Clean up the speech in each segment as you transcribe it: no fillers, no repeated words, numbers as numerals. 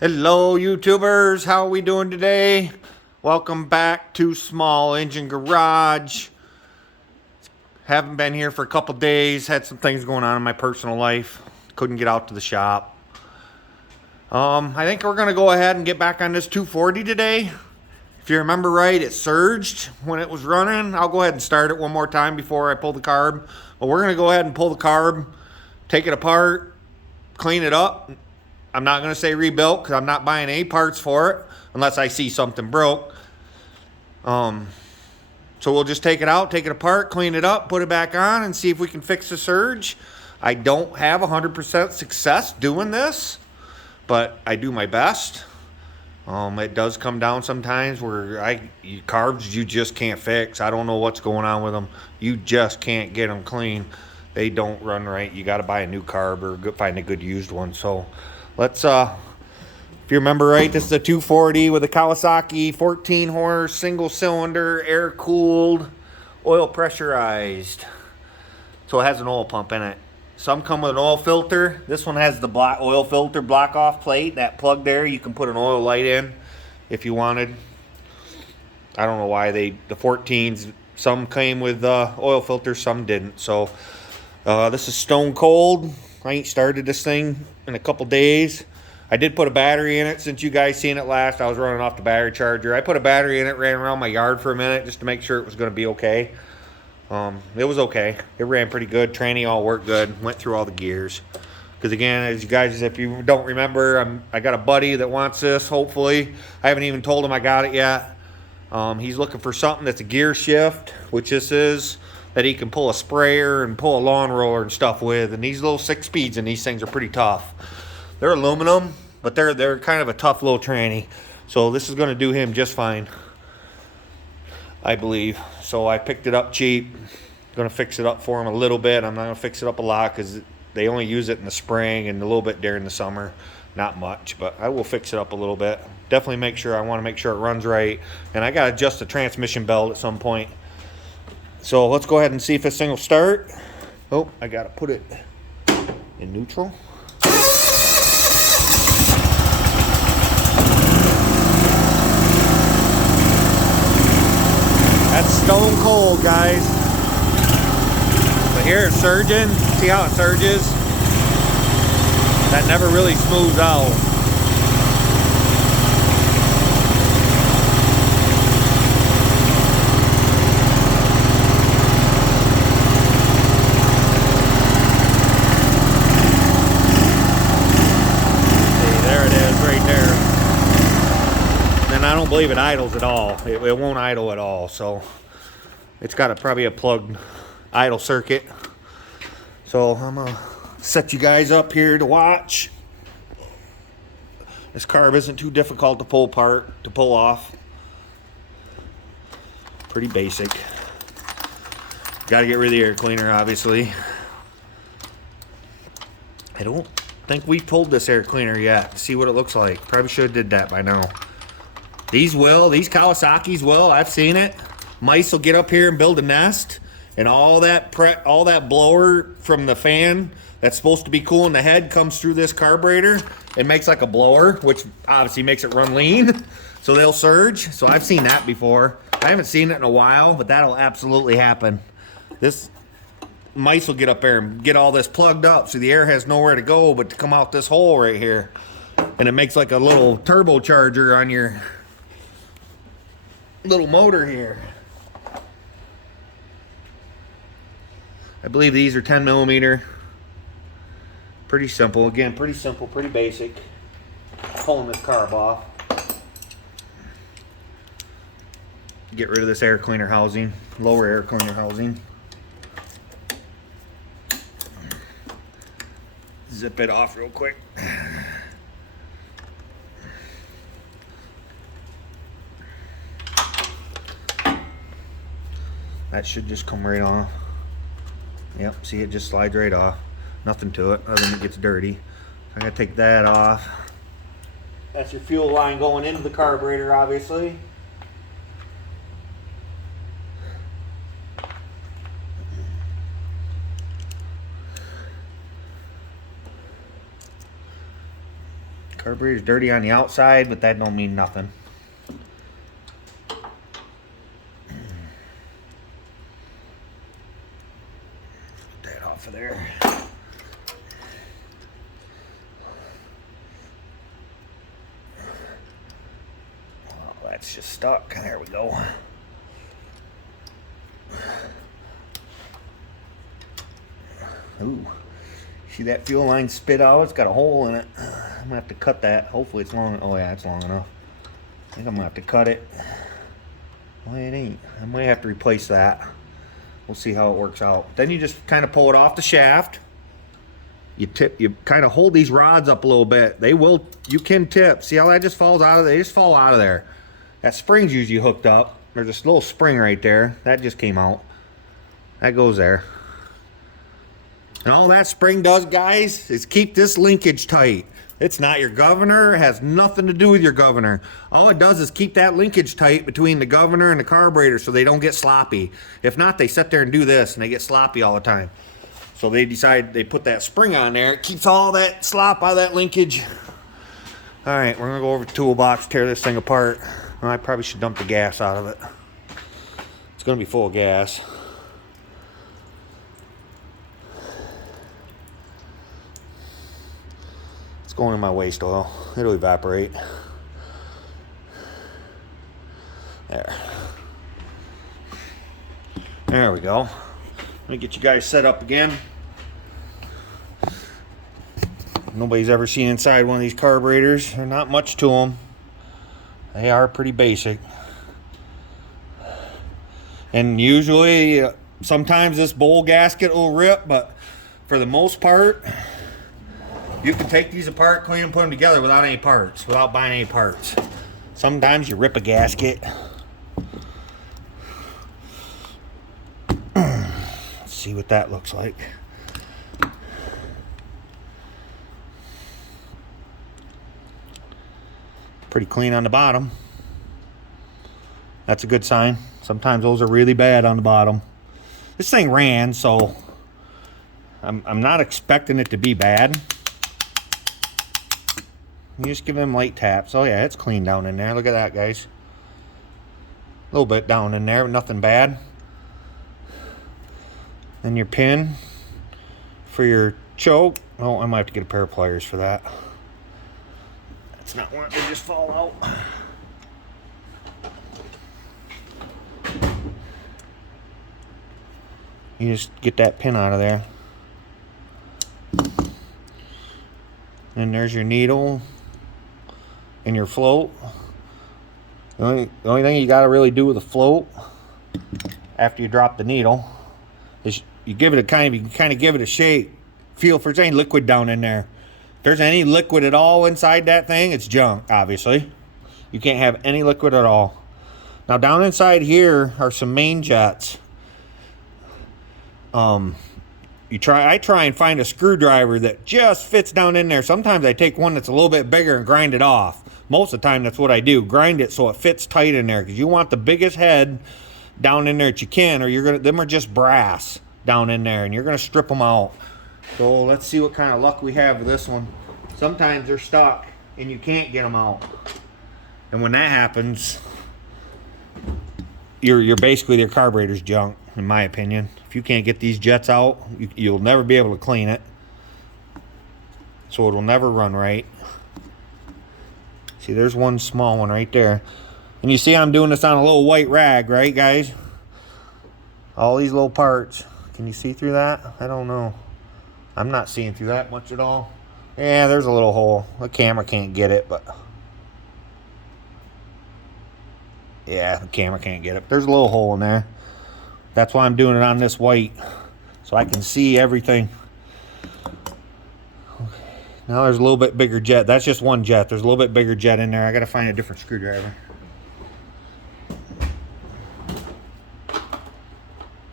Hello YouTubers, how are we doing today? Welcome back to Small Engine Garage. Haven't been here for a couple days, had some things going on in my personal life. Couldn't get out to the shop. I think we're gonna go ahead and get back on this 240 today. If you remember right, it surged when it was running. I'll go ahead and start it one more time before I pull the carb. But we're gonna go ahead and pull the carb, take it apart, clean it up. I'm not going to say rebuilt because I'm not buying any parts for it unless I see something broke. So we'll just take it out, take it apart, clean it up, put it back on, and see if we can fix the surge. I don't have 100% success doing this, but I do my best. It does come down sometimes where carbs you just can't fix. I don't know what's going on with them. You just can't get them clean. They don't run right. You got to buy a new carb or find a good used one. So let's, if you remember right, this is a 240 with a Kawasaki 14 horse, single cylinder, air cooled, oil pressurized. So it has an oil pump in it. Some come with an oil filter. This one has the oil filter block off plate, that plug there. You can put an oil light in if you wanted. I don't know why the 14s, some came with oil filters, some didn't. So this is stone cold. I ain't started this thing in a couple days. I did put a battery in it since you guys seen it last. I was running off the battery charger. I put a battery in it, ran around my yard for a minute just to make sure it was going to be okay. It was okay. It ran pretty good. Tranny all worked good. Went through all the gears. Because again, as you guys, if you don't remember, I got a buddy that wants this, hopefully. I haven't even told him I got it yet. He's looking for something that's a gear shift, which this is, that he can pull a sprayer and pull a lawn roller and stuff with. And these little 6 speeds in these things are pretty tough. They're aluminum, but they're kind of a tough little tranny. So this is going to do him just fine, I believe. So I picked it up cheap. Going to fix it up for him a little bit. I'm not going to fix it up a lot because they only use it in the spring and a little bit during the summer. Not much, but I will fix it up a little bit. Definitely I want to make sure it runs right. And I got to adjust the transmission belt at some point. So let's go ahead and see if this thing will start. Oh, I got to put it in neutral. That's stone cold, guys. But here it's surging. See how it surges? That never really smooths out. See, there it is right there. And I don't believe it idles at all. It won't idle at all. So it's got probably a plugged idle circuit. So I'm going to set you guys up here to watch. This carb isn't too difficult to pull off. Pretty basic. Got to get rid of the air cleaner, obviously. I don't think we pulled this air cleaner yet. See what it looks like. Probably should have did that by now. These Kawasaki's will. I've seen it. Mice will get up here and build a nest, and all that blower from the fan that's supposed to be cooling the head comes through this carburetor and makes like a blower, which obviously makes it run lean. So they'll surge. So I've seen that before. I haven't seen it in a while, but that'll absolutely happen. Mice will get up there and get all this plugged up, so the air has nowhere to go but to come out this hole right here, and it makes like a little turbocharger on your little motor here. I believe these are 10 millimeter. Pretty simple. Again, pretty simple, pretty basic. Pulling this carb off. Get rid of this air cleaner housing, lower air cleaner housing. Zip it off real quick. That should just come right off. Yep, see, it just slides right off. Nothing to it other than it gets dirty. I'm gonna take that off. That's your fuel line going into the carburetor, obviously. Carburetor's dirty on the outside, but that don't mean nothing. Get that off of there. Well, that's just stuck. There we go. Ooh. See that fuel line spit out? It's got a hole in it. I'm gonna have to cut that. Hopefully it's long. Oh yeah, it's long enough. I think I'm gonna have to cut it. Well, it ain't. I might have to replace that. We'll see how it works out. Then you just kind of pull it off the shaft. You kind of hold these rods up a little bit. You can tip. See how that just falls out of there? They just fall out of there. That spring's usually hooked up. There's this little spring right there. That just came out. That goes there. And all that spring does, guys, is keep this linkage tight. It's not your governor. It has nothing to do with your governor. All it does is keep that linkage tight between the governor and the carburetor so they don't get sloppy. If not, they sit there and do this and they get sloppy all the time. So they put that spring on there. It keeps all that slop out of that linkage. All right, we're gonna go over to the toolbox, tear this thing apart. Well, I probably should dump the gas out of it. It's gonna be full of gas. It's going in my waste oil. It'll evaporate. There we go. Let me get you guys set up again. Nobody's ever seen inside one of these carburetors. There's not much to them. They are pretty basic. And usually, sometimes this bowl gasket will rip, but for the most part, you can take these apart, clean them, put them together without any parts, without buying any parts. Sometimes you rip a gasket. Let's see what that looks like. Pretty clean on the bottom. That's a good sign. Sometimes those are really bad on the bottom. This thing ran, so I'm not expecting it to be bad. You just give them light taps. Oh yeah, it's clean down in there. Look at that, guys. A little bit down in there, but nothing bad. Then your pin for your choke. Oh, I might have to get a pair of pliers for that. That's not wanting to just fall out. You just get that pin out of there. And there's your needle and your float. The only thing you got to really do with the float after you drop the needle is you give it a kind of give it a shake. Feel if there's any liquid down in there. If there's any liquid at all inside that thing, it's junk, obviously. You can't have any liquid at all. Now down inside here are some main jets. I try and find a screwdriver that just fits down in there. Sometimes I take one that's a little bit bigger and grind it off. Most of the time that's what I do. Grind it so it fits tight in there, because you want the biggest head down in there that you can, or them are just brass down in there and you're gonna strip them out. So let's see what kind of luck we have with this one. Sometimes they're stuck and you can't get them out. And when that happens, you're basically, their carburetor's junk, in my opinion. If you can't get these jets out, you'll never be able to clean it. So it'll never run right. See, there's one small one right there. And you see I'm doing this on a little white rag, right, guys? All these little parts. Can you see through that? I don't know. I'm not seeing through that much at all. Yeah, there's a little hole. The camera can't get it, but... yeah, the camera can't get it. There's a little hole in there. That's why I'm doing it on this white, so I can see everything. Okay. Now there's a little bit bigger jet. That's just one jet. There's a little bit bigger jet in there. I gotta find a different screwdriver.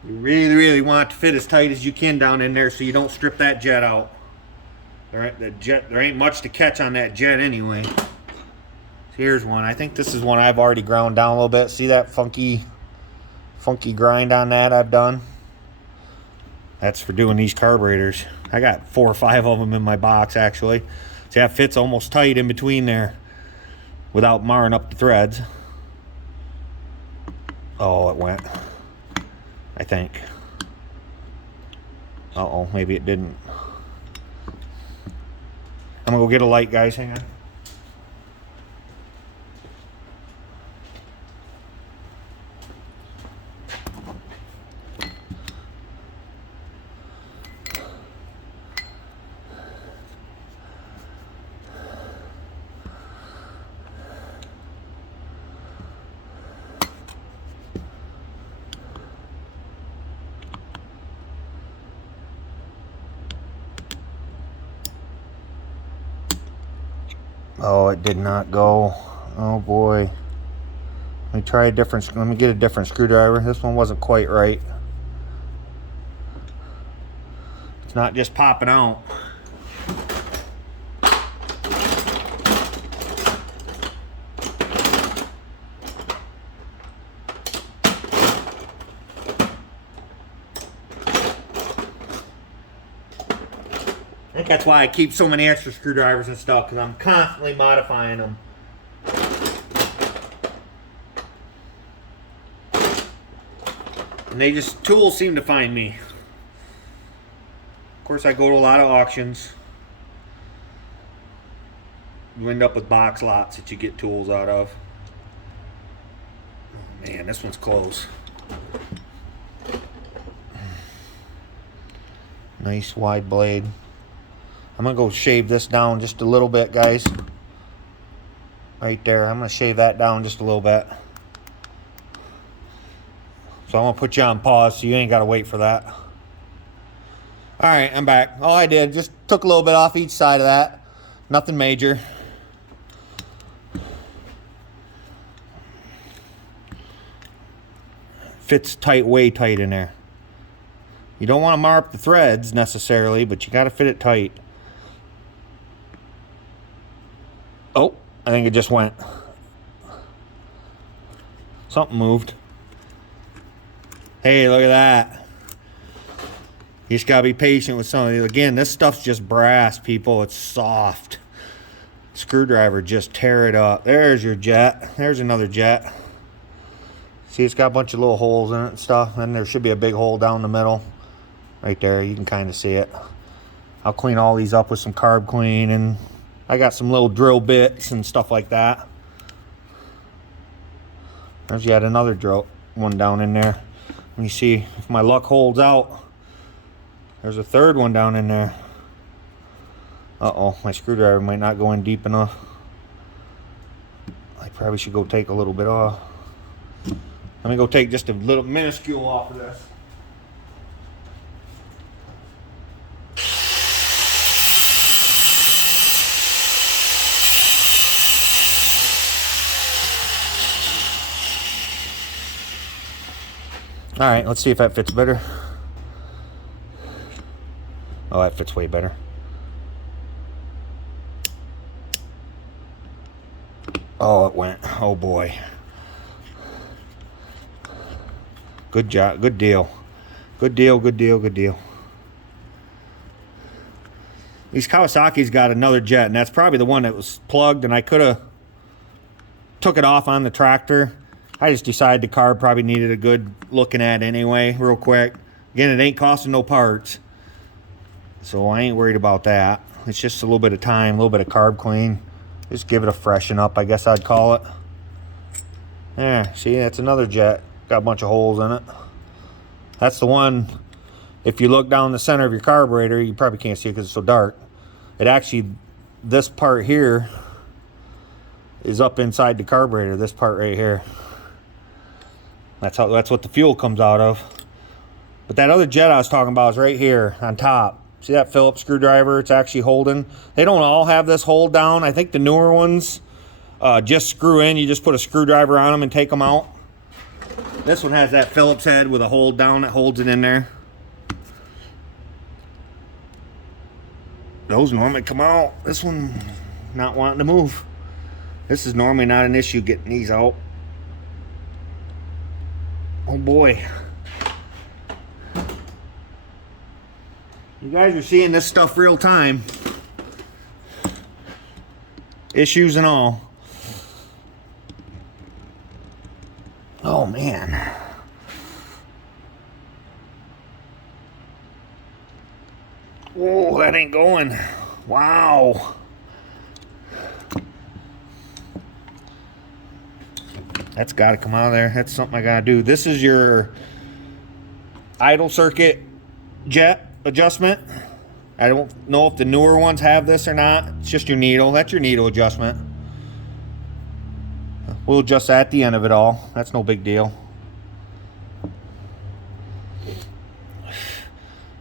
You really, really want it to fit as tight as you can down in there so you don't strip that jet out. There ain't much to catch on that jet anyway. So here's one. I think this is one I've already ground down a little bit. See that funky grind on that I've done? That's for doing these carburetors. I got 4 or 5 of them in my box, actually. See, that fits almost tight in between there without marring up the threads. Oh, it went, I think. Uh-oh, maybe it didn't. I'm gonna go get a light, guys, hang on. Oh, it did not go. Oh boy. Let me try a different, let me get a different screwdriver. This one wasn't quite right. It's not just popping out. I think that's why I keep so many extra screwdrivers and stuff, because I'm constantly modifying them. And they just, tools seem to find me. Of course, I go to a lot of auctions. You end up with box lots that you get tools out of. Oh man, this one's close. Nice wide blade. I'm gonna go shave this down just a little bit, guys. Right there, I'm gonna shave that down just a little bit. So I'm gonna put you on pause so you ain't gotta wait for that. All right, I'm back. All I did, just took a little bit off each side of that. Nothing major. Fits tight, way tight in there. You don't want to mar up the threads necessarily, but you gotta fit it tight. Oh, I think it just went. Something moved. Hey, look at that. You just gotta be patient with something. Again, this stuff's just brass, people. It's soft. Screwdriver, just tear it up. There's your jet. There's another jet. See, it's got a bunch of little holes in it and stuff. And there should be a big hole down the middle. Right there, you can kind of see it. I'll clean all these up with some carb clean, and I got some little drill bits and stuff like that. There's yet another drill one down in there. Let me see if my luck holds out. There's a third one down in there. Uh-oh, my screwdriver might not go in deep enough. I probably should go take a little bit off. Let me go take just a little minuscule off of this. All right, let's see if that fits better. Oh, that fits way better. Oh, it went. Oh boy. Good job. Good deal. Good deal, good deal, good deal. These Kawasaki's got another jet, and that's probably the one that was plugged, and I could have took it off on the tractor. I just decided the carb probably needed a good looking at anyway, real quick. Again, it ain't costing no parts, so I ain't worried about that. It's just a little bit of time, a little bit of carb clean. Just give it a freshen up, I guess I'd call it. Yeah, see, that's another jet. Got a bunch of holes in it. That's the one, if you look down the center of your carburetor, you probably can't see it because it's so dark. It actually, this part here is up inside the carburetor, this part right here. That's what the fuel comes out of. But that other jet I was talking about is right here on top. See that Phillips screwdriver? It's actually holding. They don't all have this hold down. I think the newer ones just screw in. You just put a screwdriver on them and take them out. This one has that Phillips head with a hold down that holds it in there. Those normally come out. This one not wanting to move. This is normally not an issue getting these out. Oh boy. You guys are seeing this stuff real time. issues and all. Oh man. Oh, that ain't going. Wow. That's got to come out of there. That's something I got to do. This is your idle circuit jet adjustment. I don't know if the newer ones have this or not. It's just your needle. That's your needle adjustment. We'll adjust that at the end of it all. That's no big deal.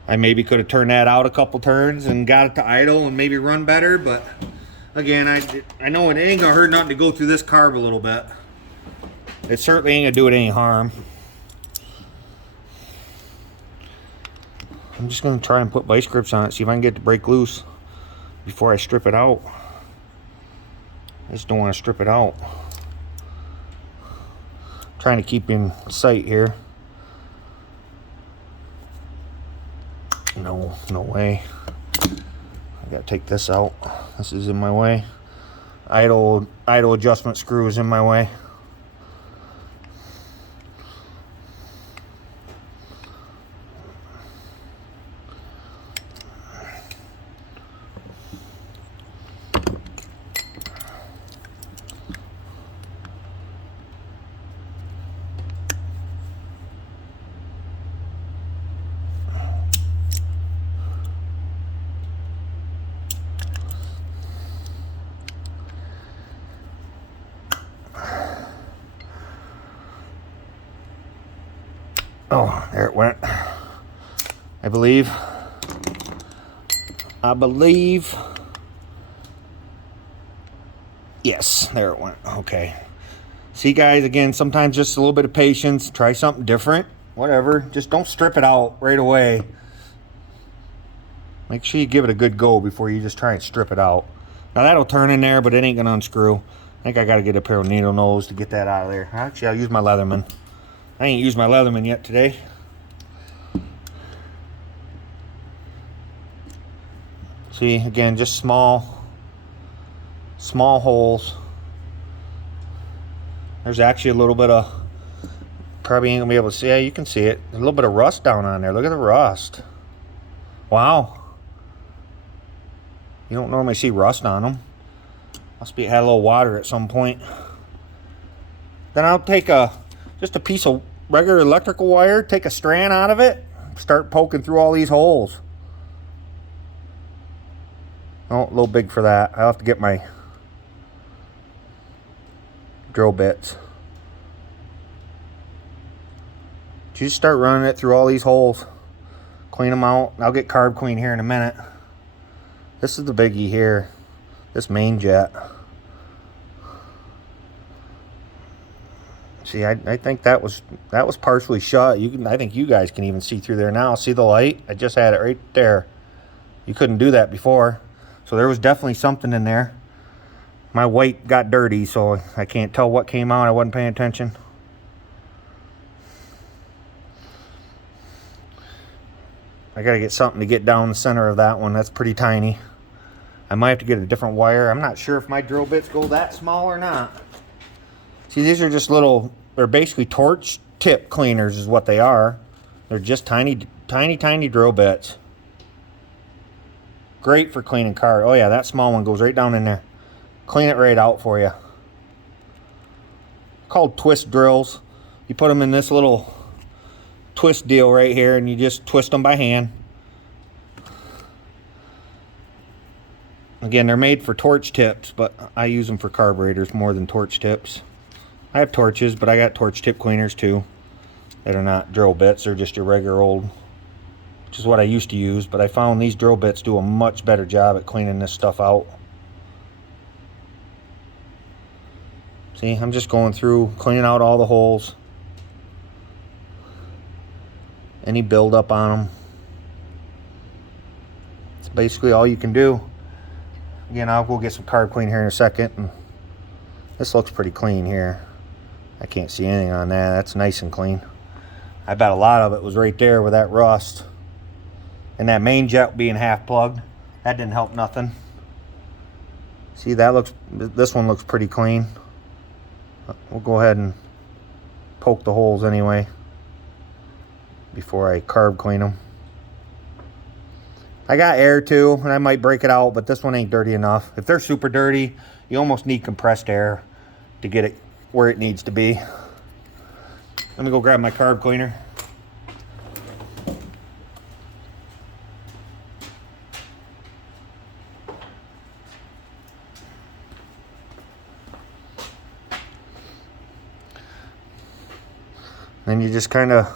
I maybe could have turned that out a couple turns and got it to idle and maybe run better, but again, I know it ain't gonna hurt nothing to go through this carb a little bit. It certainly ain't gonna do it any harm. I'm just gonna try and put vice grips on it, see if I can get the brake loose before I strip it out. I just don't want to strip it out. I'm trying to keep in sight here. No way. I gotta take this out. This is in my way. Idle adjustment screw is in my way. Oh, there it went. I believe. Yes, there it went. Okay. See, guys, again, sometimes just a little bit of patience. Try something different. Whatever. Just don't strip it out right away. Make sure you give it a good go before you just try and strip it out. Now, that'll turn in there, but it ain't going to unscrew. I think I got to get a pair of needle nose to get that out of there. Actually, I'll use my Leatherman. I ain't used my Leatherman yet today. See, again, just small holes. There's actually a little bit of, probably ain't gonna be able to see. Yeah, you can see it. A little bit of rust down on there. Look at the rust. Wow. You don't normally see rust on them. Must be it had a little water at some point. Then I'll take just a piece of regular electrical wire, take a strand out of it, start poking through all these holes. Oh, a little big for that. I'll have to get my drill bits. Just start running it through all these holes. Clean them out. I'll get carb clean here in a minute. This is the biggie here. This main jet. See, I think that was partially shut. I think you guys can even see through there now. See the light? I just had it right there. You couldn't do that before. So there was definitely something in there. My white got dirty, so I can't tell what came out. I wasn't paying attention. I gotta get something to get down the center of that one. That's pretty tiny. I might have to get a different wire. I'm not sure if my drill bits go that small or not. See, these are just little, they're basically torch tip cleaners is what they are. They're just tiny drill bits. Great for cleaning car. Oh yeah, that small one goes right down in there. Clean it right out for you. Called twist drills. You put them in this little twist deal right here and you just twist them by hand. Again, they're made for torch tips, but I use them for carburetors more than torch tips. I have torches, but I got torch tip cleaners too. That are not drill bits, they're just your regular old, which is what I used to use, but I found these drill bits do a much better job at cleaning this stuff out. See, I'm just going through, cleaning out all the holes. Any buildup on them. It's basically all you can do. Again, I'll go get some carb clean here in a second. And this looks pretty clean here. I can't see anything on that. That's nice and clean. I bet a lot of it was right there with that rust. And that main jet being half plugged, that didn't help nothing. See, this one looks pretty clean. We'll go ahead and poke the holes anyway before I carb clean them. I got air too, and I might break it out, but this one ain't dirty enough. If they're super dirty, you almost need compressed air to get it where it needs to be. Let me go grab my carb cleaner. Then you just kind of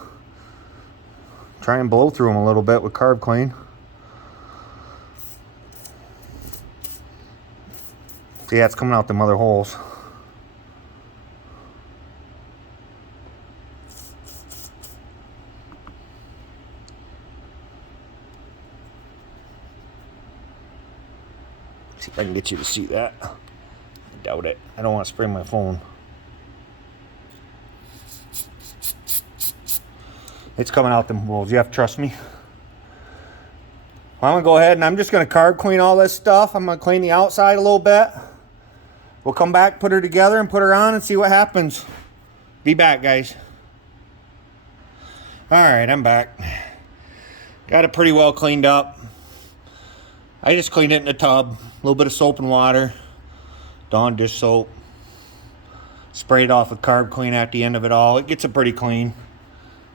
try and blow through them a little bit with carb clean. See, that's coming out the mother holes. See if I can get you to see that. I doubt it. I don't want to spray my phone. It's coming out them holes. You have to trust me. Well, I'm going to go ahead and I'm just going to carb clean all this stuff. I'm going to clean the outside a little bit. We'll come back, put her together, and put her on and see what happens. Be back, guys. Alright, I'm back. Got it pretty well cleaned up. I just cleaned it in a tub. A little bit of soap and water. Dawn dish soap. Sprayed off with carb clean at the end of it all. It gets it pretty clean.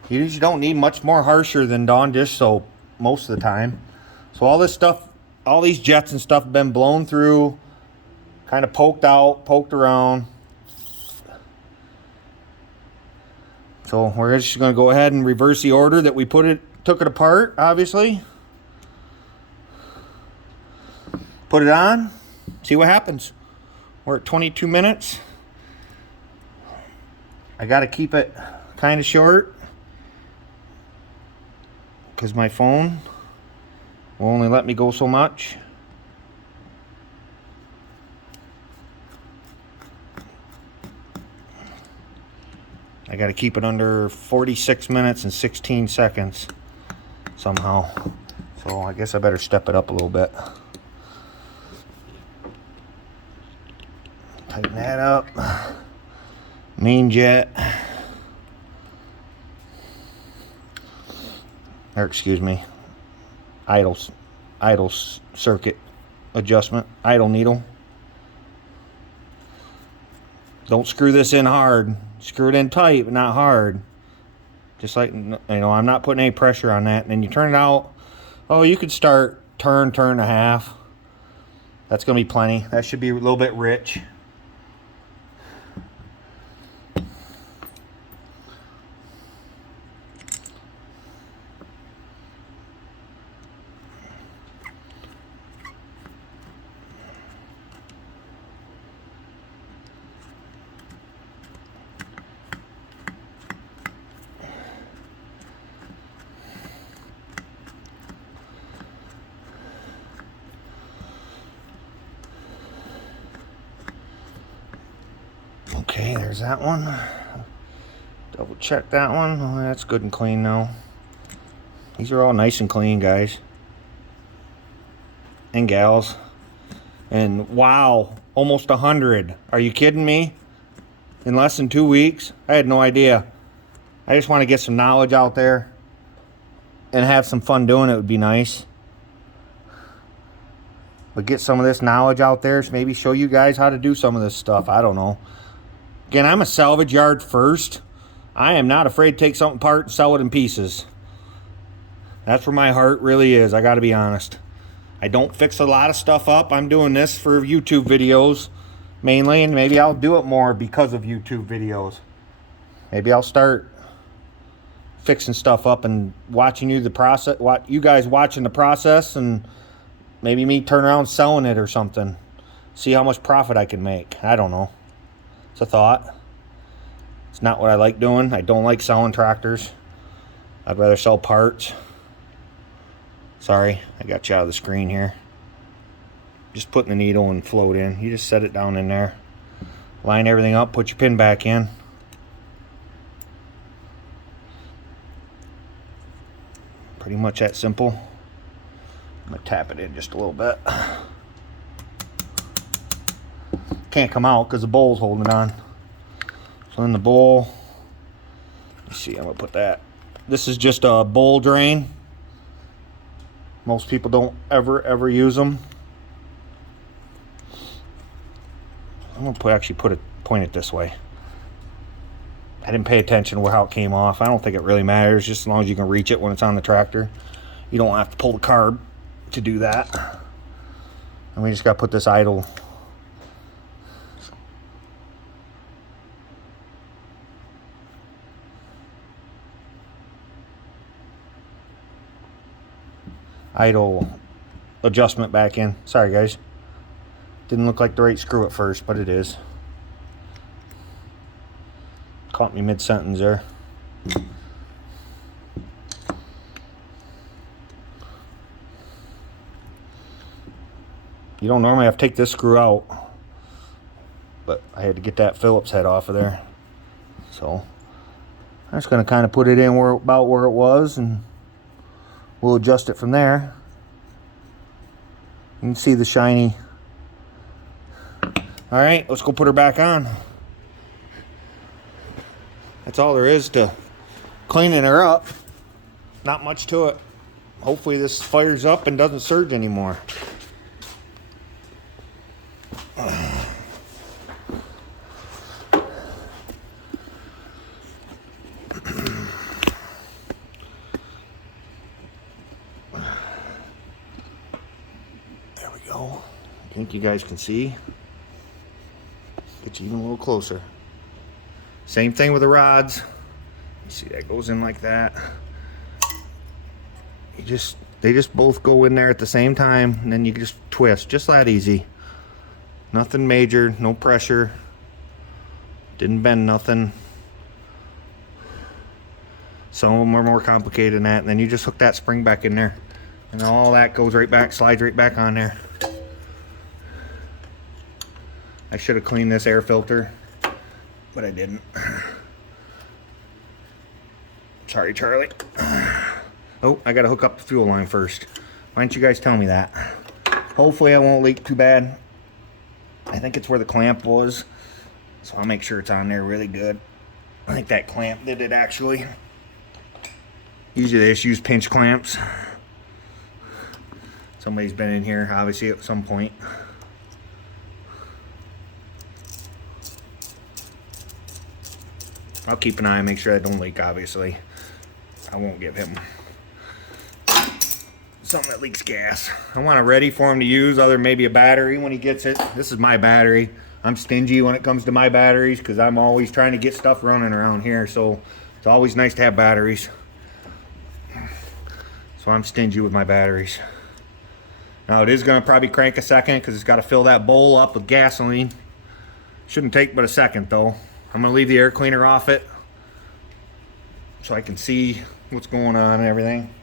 You usually don't need much more harsher than Dawn dish soap most of the time. So all this stuff, all these jets and stuff have been blown through, kind of poked out, poked around. So we're just going to go ahead and reverse the order that we took it apart, obviously. Put it on, see what happens. We're at 22 minutes. I got to keep it kind of short because my phone will only let me go so much. I got to keep it under 46 minutes and 16 seconds somehow. So I guess I better step it up a little bit. Tighten that up. Main jet. Or excuse me, idle circuit adjustment, idle needle. Don't screw this in hard. Screw it in tight, but not hard. Just like, you know, I'm not putting any pressure on that. And then you turn it out. Oh, you could start turn and a half. That's going to be plenty. That should be a little bit rich. Okay, there's that one. Double check that one. Oh, that's good and clean now. These are all nice and clean, guys. And gals. And wow, almost 100. Are you kidding me? In less than 2 weeks? I had no idea. I just want to get some knowledge out there and have some fun doing it would be nice. But get some of this knowledge out there, so maybe show you guys how to do some of this stuff. I don't know. Again, I'm a salvage yard first. I am not afraid to take something apart and sell it in pieces. That's where my heart really is, I gotta be honest. I don't fix a lot of stuff up. I'm doing this for YouTube videos mainly, and maybe I'll do it more because of YouTube videos. Maybe I'll start fixing stuff up and watching you guys watching the process, and maybe me turn around selling it or something. See how much profit I can make. I don't know. It's a thought. It's not what I like doing. I don't like selling tractors. I'd rather sell parts. Sorry, I got you out of the screen here. Just putting the needle and float in. You just set it down in there. Line everything up, put your pin back in. Pretty much that simple. I'm gonna tap it in just a little bit. can't come out because the bowl's holding it on. So in the bowl, let's see, I'm gonna put that. This is just a bowl drain. Most people don't ever use them. I'm gonna actually point it this way. I didn't pay attention to how it came off. I don't think it really matters, just as long as you can reach it when it's on the tractor. You don't have to pull the carb to do that. And we just gotta put this idle adjustment back in. Sorry guys, didn't look like the right screw at first, but it is. Caught me mid-sentence there. You don't normally have to take this screw out, but I had to get that Phillips head off of there. So I'm just going to kind of put it in about where it was, and we'll adjust it from there. You can see the shiny. All right, let's go put her back on. That's all there is to cleaning her up. Not much to it. Hopefully this fires up and doesn't surge anymore. There we go. I think you guys can see. Get you even a little closer. Same thing with the rods. You see that goes in like that. They just both go in there at the same time, and then you can just twist, just that easy. Nothing major, no pressure. Didn't bend nothing. Some of them are more complicated than that, and then you just hook that spring back in there, and all that goes right back, slides right back on there. I should have cleaned this air filter, but I didn't. Sorry, Charlie. Oh, I gotta hook up the fuel line first. Why didn't you guys tell me that? Hopefully I won't leak too bad. I think it's where the clamp was, so I'll make sure it's on there really good. I think that clamp did it actually. Usually they just use pinch clamps. Somebody's been in here obviously at some point. I'll keep an eye and make sure that don't leak, obviously. I won't give him something that leaks gas. I want it ready for him to use, other than maybe a battery when he gets it. This is my battery. I'm stingy when it comes to my batteries because I'm always trying to get stuff running around here, so it's always nice to have batteries. So I'm stingy with my batteries. Now it is going to probably crank a second because it's got to fill that bowl up with gasoline. Shouldn't take but a second though. I'm going to leave the air cleaner off it so I can see what's going on and everything.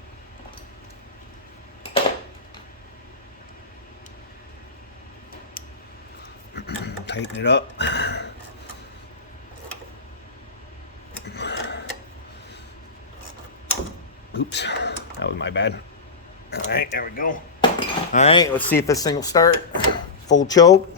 Tighten it up. Oops, that was my bad. All right, there we go. All right, let's see if this thing will start. Full choke.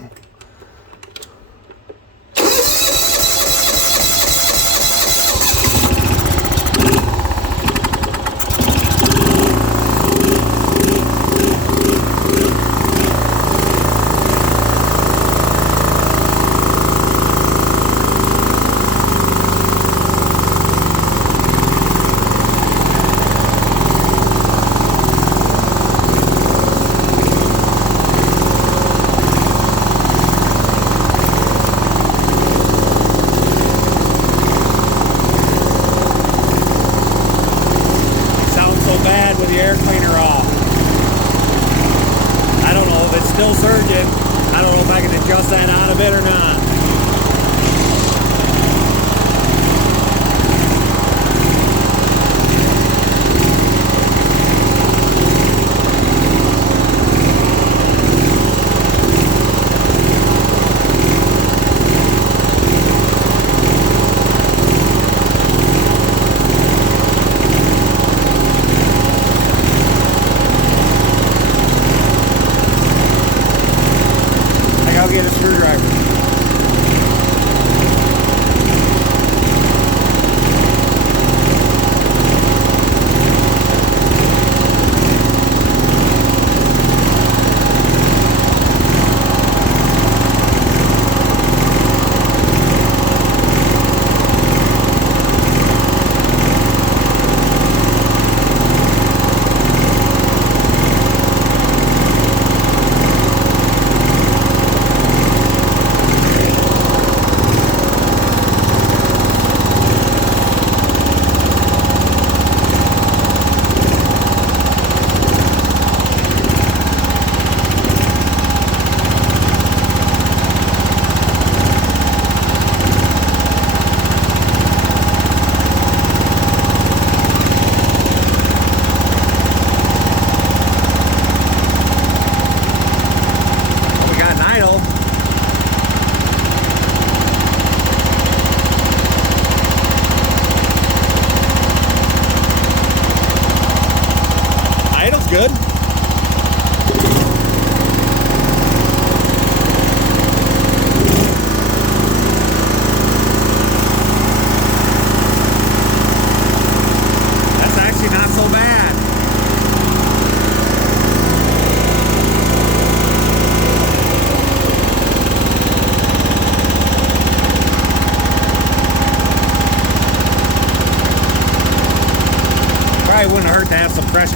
Still surging. I don't know if I can adjust that out of it or not. I'll get a screwdriver.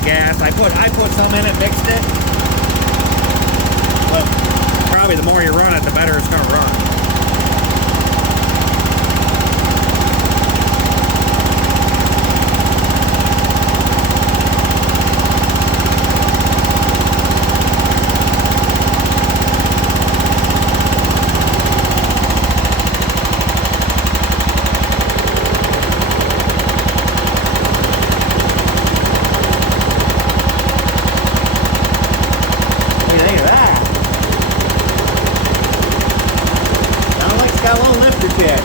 gas. I put some in it, mixed it. But probably the more you run it, the better it's gonna run. Got a little lifter kit.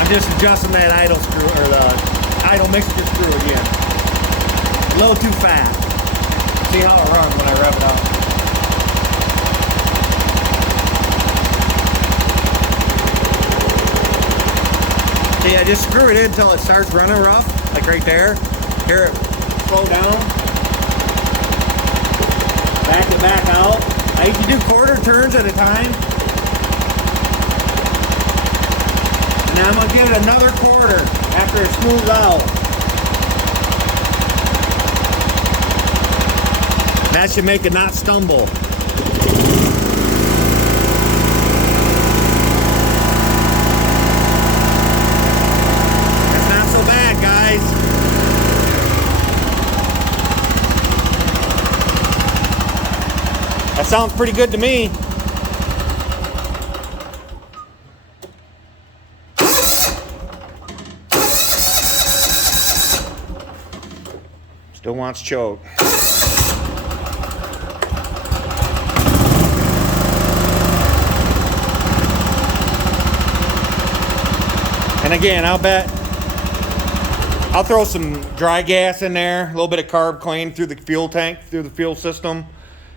I'm just adjusting that idle screw, or the idle mixture screw again. A little too fast. See how it runs when I rev it up. See, I just screw it in until it starts running rough, like right there. Here it slow down. Back it back out. I usually do quarter turns at a time. And now I'm gonna give it another quarter after it smooths out. That should make it not stumble. That sounds pretty good to me. Still wants choke. And again, I'll throw some dry gas in there, a little bit of carb clean through the fuel tank, through the fuel system,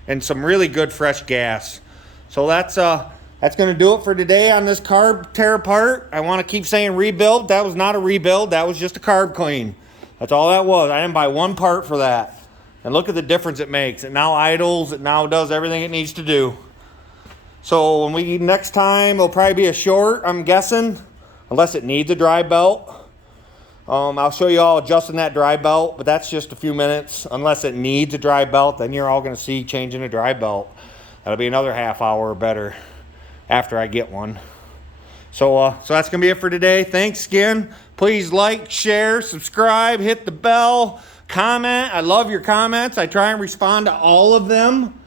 and some really good fresh gas. So that's gonna do it for today on this carb tear apart. I want to keep saying rebuild. That was not a rebuild. That was just a carb clean. That's all that was. I didn't buy one part for that. And look at the difference it makes. It now idles. It now does everything it needs to do. So when we next time, it'll probably be a short, I'm guessing, unless it needs a dry belt. I'll show you all adjusting that dry belt, but that's just a few minutes. Unless it needs a dry belt, then you're all going to see changing a dry belt. That'll be another half hour or better after I get one. So that's going to be it for today. Thanks again. Please like, share, subscribe, hit the bell, comment. I love your comments. I try and respond to all of them.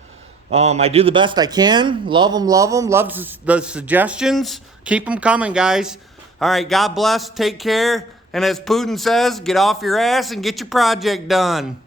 I do the best I can. Love them, love them. Love the suggestions. Keep them coming, guys. All right, God bless. Take care. And as Putin says, get off your ass and get your project done.